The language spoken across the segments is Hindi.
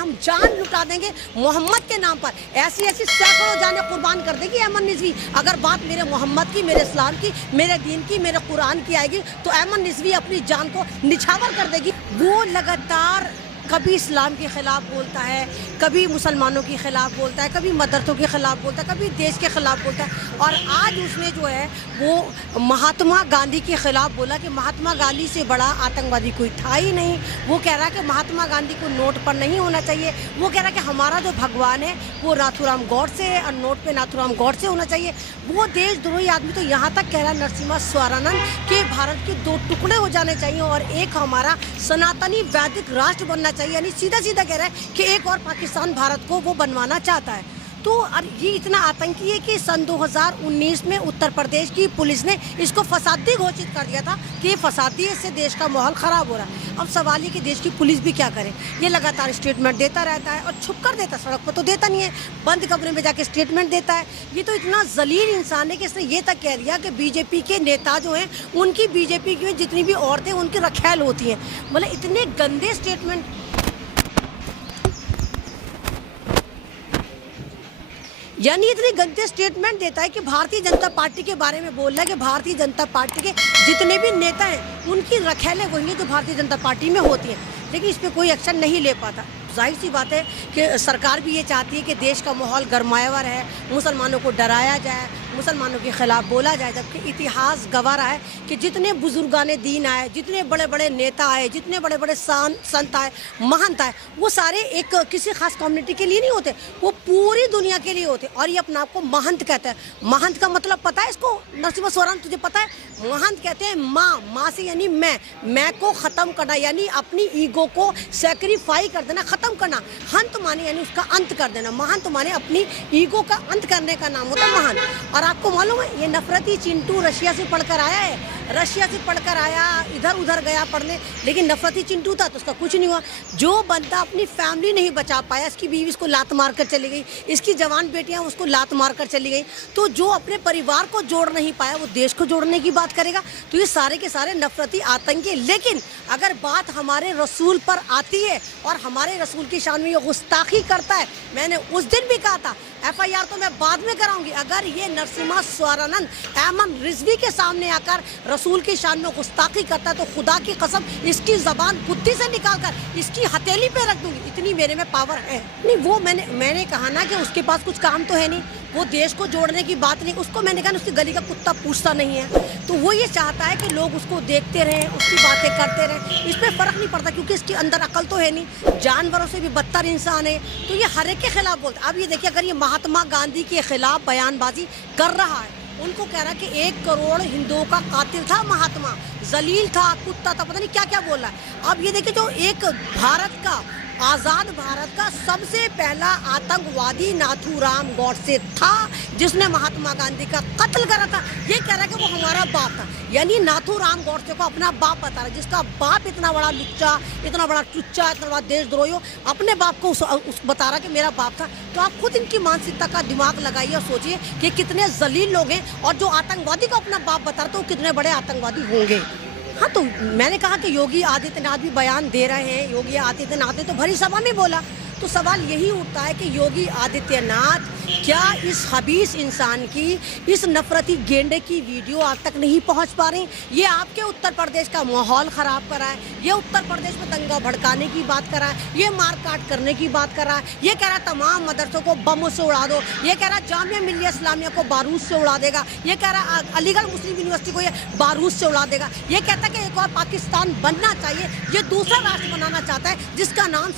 हम जान लुटा देंगे मोहम्मद के नाम पर। ऐसी ऐसी सैकड़ों जाने कुर्बान कर देगी ऐमन रिजवी। अगर बात मेरे मोहम्मद की, मेरे इस्लाम की, मेरे दीन की, मेरे कुरान की आएगी तो ऐमन रिजवी अपनी जान को निछावर कर देगी। वो लगातार कभी इस्लाम के ख़िलाफ़ बोलता है, कभी मुसलमानों के ख़िलाफ़ बोलता है, कभी मदरसों के ख़िलाफ़ बोलता है, कभी देश के ख़िलाफ़ बोलता है। और आज उसने जो है वो महात्मा गांधी के ख़िलाफ़ बोला कि महात्मा गांधी से बड़ा आतंकवादी कोई था ही नहीं। वो कह रहा है कि महात्मा गांधी को नोट पर नहीं होना चाहिए। वो कह रहा है कि हमारा जो भगवान है वो नाथूराम गौडसे है और नोट पे नाथूराम गौडसे होना चाहिए। वो देशद्रोही आदमी तो यहाँ तक कह रहा है नरसिम्हा स्वारानंद के भारत के 2 टुकड़े हो जाने चाहिए और एक हमारा सनातनी वैदिक राष्ट्र बनना चाहिए। यानी सीधा सीधा कह रहा है कि एक और पाकिस्तान भारत को वो बनवाना चाहता है। तो ये इतना आतंकी है कि सन 2019 में उत्तर प्रदेश की पुलिस ने इसको फसादी घोषित कर दिया था कि ये फसादी है, इससे देश का माहौल ख़राब हो रहा है। अब सवाल ये कि देश की पुलिस भी क्या करे। ये लगातार स्टेटमेंट देता रहता है और छुप कर देता, सड़क पर तो देता नहीं है, बंद कमरे में जाके स्टेटमेंट देता है। ये तो इतना जलील इंसान है कि इसने ये तक कह दिया कि बीजेपी के नेता जो हैं उनकी बीजेपी की जितनी भी औरतें उनकी रखैल होती हैं। मतलब इतने गंदे स्टेटमेंट, यानी इतने गंदे स्टेटमेंट देता है कि भारतीय जनता पार्टी के बारे में बोल रहा है कि भारतीय जनता पार्टी के जितने भी नेता हैं उनकी रखैलें वही हैं जो भारतीय जनता पार्टी में होती हैं, लेकिन इस पर कोई एक्शन नहीं ले पाता। जाहिर सी बात है कि सरकार भी ये चाहती है कि देश का माहौल गरमाया रहे, मुसलमानों को डराया जाए, मुसलमानों के ख़िलाफ़ बोला जाए। जबकि इतिहास गवाह रहा है कि जितने बुजुर्गाने दीन आए, जितने बड़े बड़े नेता आए, जितने बड़े बड़े संत आए, महंत आए, वो सारे एक किसी खास कम्युनिटी के लिए नहीं होते, वो पूरी दुनिया के लिए होते। और ये अपने आप को महंत कहते हैं। महंत का मतलब पता है इसको नरसिम्हा स्वारानंद, तुझे पता है? महंत कहते हैं माँ से यानी मैं को ख़त्म करना, यानी अपनी ईगो को सेक्रीफाई कर देना, ख़त्म करना। हंत माने यानी उसका अंत कर देना। महंत माने अपनी ईगो का अंत करने का नाम होता है महंत। और आपको मालूम है ये नफरती चिंटू रशिया से पढ़कर आया है, रशिया से पढ़कर आया, इधर उधर गया पढ़ने, लेकिन नफरती चिंटू था तो उसका कुछ नहीं हुआ। जो बंदा अपनी फैमिली नहीं बचा पाया, इसकी बीवी इसको लात मार कर चली गई, इसकी जवान बेटियां उसको लात मार कर चली गई, तो जो अपने परिवार को जोड़ नहीं पाया वो देश को जोड़ने की बात करेगा। तो ये सारे के सारे नफरती आतंकी। लेकिन अगर बात हमारे रसूल पर आती है और हमारे रसूल की शान में ये गुस्ताखी करता है, मैंने उस दिन भी कहा था FIR तो मैं बाद में कराऊंगी। अगर ये नरसिम्हा स्वारानंद ऐमन रिजवी के सामने आकर रसूल की शान में गुस्ताखी करता है तो खुदा की कसम इसकी ज़बान बुद्धि से निकालकर इसकी हथेली पे रख दूंगी, इतनी मेरे में पावर है। नहीं वो मैंने कहा ना कि उसके पास कुछ काम तो है नहीं, वो देश को जोड़ने की बात नहीं, उसको मैंने कहा उसकी गली का कुत्ता पूछता नहीं है। तो वो ये चाहता है कि लोग उसको देखते रहें, उसकी बातें करते रहें, इस पर फ़र्क नहीं पड़ता क्योंकि इसके अंदर अकल तो है नहीं, जानवरों से भी बदतर इंसान है। तो ये हर एक के खिलाफ बोलता है। अब ये देखिए, अगर ये महात्मा गांधी के खिलाफ बयानबाजी कर रहा है, उनको कह रहा है कि 1 करोड़ हिंदुओं का कातिल था महात्मा, जलील था, कुत्ता था, पता नहीं क्या क्या बोल रहा है। अब ये देखिए, जो एक भारत का आज़ाद भारत का सबसे पहला आतंकवादी नाथूराम गौडसे था जिसने महात्मा गांधी का कत्ल करा था, ये कह रहा है कि वो हमारा बाप था। यानी नाथूराम गौडसे को अपना बाप बता रहा है, जिसका बाप इतना बड़ा लुच्चा, इतना बड़ा चुच्चा, इतना बड़ा देशद्रोही हो, अपने बाप को उस बता रहा है कि मेरा बाप था। तो आप खुद इनकी मानसिकता का दिमाग लगाइए और सोचिए कि कितने जलील लोग हैं, और जो आतंकवादी को अपना बाप बता रहा तो कितने बड़े आतंकवादी होंगे। हाँ, तो मैंने कहा कि योगी आदित्यनाथ भी बयान दे रहे हैं। योगी आदित्यनाथ ने तो भरी सभा में बोला। तो सवाल यही उठता है कि योगी आदित्यनाथ क्या इस हबीस इंसान की, इस नफरती गेंडे की वीडियो आज तक नहीं पहुंच पा रही? ये आपके उत्तर प्रदेश का माहौल ख़राब कर रहा है, ये उत्तर प्रदेश में दंगा भड़काने की बात कर रहा है, ये मारकाट करने की बात कर रहा है, ये कह रहा है तमाम मदरसों को बमों से उड़ा दो, ये कह रहा है जामिया मिल्लिया इस्लामिया को बारूद से उड़ा देगा, ये कह रहा है अलीगढ़ मुस्लिम यूनिवर्सिटी को ये बारूद से उड़ा देगा, ये कहता है कि एक और पाकिस्तान बनना चाहिए, ये दूसरा राष्ट्र बनाना चाहता है जिसका नाम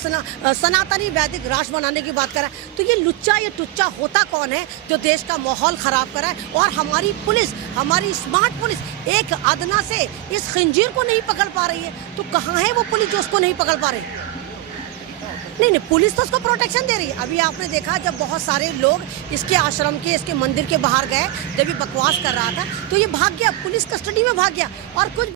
सनातनी वैदिक राष्ट्र बनाने की बात कर रहा है। तो ये लुच्चा, ये टुच्चा होता कौन है जो देश का माहौल ख़राब करा है? और हमारी पुलिस, हमारी स्मार्ट पुलिस एक अदना से इस खंजीर को नहीं पकड़ पा रही है, तो कहाँ है वो पुलिस जो उसको नहीं पकड़ पा रही? नहीं, पुलिस तो उसको प्रोटेक्शन दे रही है। अभी आपने देखा जब बहुत सारे लोग इसके आश्रम के, इसके मंदिर के बाहर गए, जब ये बकवास कर रहा था तो ये भाग गया, पुलिस कस्टडी में भाग गया। और कुछ